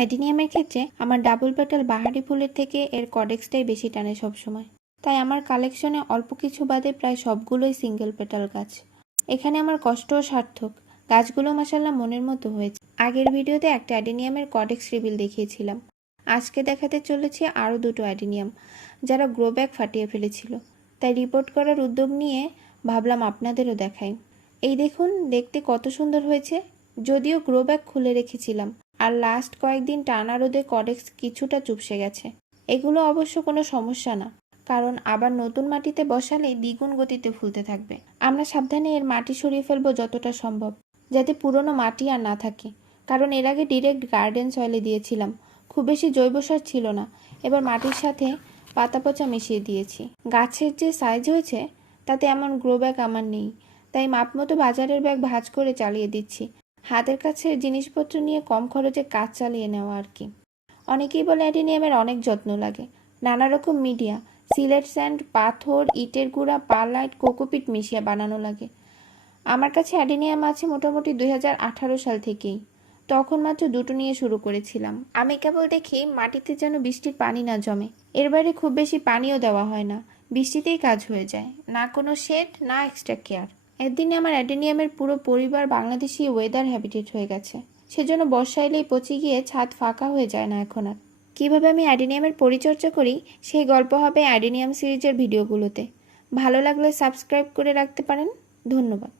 অ্যাডিনিয়ামের ক্ষেত্রে আমার double petal বাহারি ফুলের থেকে এর কডেক্সটাই বেশি টানে সবসময়। তাই আমার কালেকশনে অল্প কিছু বাদে প্রায় সবগুলোই সিঙ্গেল পেটাল গাছ। এখানে আমার কষ্টও সার্থক। গাছগুলো মাসাল্লাহ মনের মতো হয়েছে। আগের ভিডিওতে একটা অ্যাডিনিয়ামের কডেক্স রিবিল দেখিয়েছিলাম। আজকে দেখাতে চলেছি আরও দুটো অ্যাডিনিয়াম, যারা গ্রো ব্যাগ ফাটিয়ে ফেলেছিল। তাই রিপোর্ট করার উদ্যোগ নিয়ে ভাবলাম আপনাদেরও দেখাই। এই দেখুন, দেখতে কত সুন্দর হয়েছে। যদিও গ্রো ব্যাগ খুলে রেখেছিলাম আর লাস্ট কয়েকদিন টানা রোদে কডেক্স কিছুটা চুপসে গেছে। এগুলো অবশ্য কোনো সমস্যা না, কারণ আবার নতুন মাটিতে বসালে দ্বিগুণ গতিতে ফুলতে থাকবে। আমরা সাবধানে এর মাটি সরিয়ে ফেলব যতটা সম্ভব, যাতে পুরনো মাটি আর না থাকে। কারণ এর আগে ডিরেক্ট গার্ডেন সয়েলে দিয়েছিলাম, খুব বেশি জৈব সার ছিল না। এবার মাটির সাথে পাতা পচা মিশিয়ে দিয়েছি। গাছের যে সাইজ হয়েছে, তাতে এমন গ্রো ব্যাগ আমার নেই, তাই মাপ মতো বাজারের ব্যাগ ভাঁজ করে চালিয়ে দিচ্ছি। হাতের কাছে জিনিসপত্র নিয়ে কম খরচে কাজ চালিয়ে নেওয়া আর কি। অনেকেই বলে অ্যাডিনিয়ামের অনেক যত্ন লাগে। নানা রকম মিডিয়া, সিলেট স্যান্ড, পাথর, ইটের গুঁড়া পারলাইট কোকোপিট মিশিয়ে বানানো লাগে। আমার কাছে অ্যাডিনিয়াম আছে মোটামুটি দুই হাজার আঠারো সাল থেকেই। তখন মাত্র দুটো নিয়ে শুরু করেছিলাম। আমি কেবল দেখি মাটিতে যেন বৃষ্টির পানি না জমে। এর বাইরে খুব বেশি পানিও দেওয়া হয় না। বৃষ্টিতেই কাজ হয়ে যায়। না কোনো শেড, না এক্সট্রা কেয়ার। একদিনে আমার অ্যাডেনিয়ামের পুরো পরিবার বাংলাদেশি ওয়েদার হ্যাবিটেট হয়ে গেছে। সেজন্য বর্ষা এলেই পচে গিয়ে ছাদ ফাঁকা হয়ে যায় না এখন আর। কীভাবে আমি অ্যাডেনিয়ামের পরিচর্যা করি, সেই গল্প হবে অ্যাডেনিয়াম সিরিজের ভিডিওগুলোতে। ভালো লাগলে সাবস্ক্রাইব করে রাখতে পারেন। ধন্যবাদ।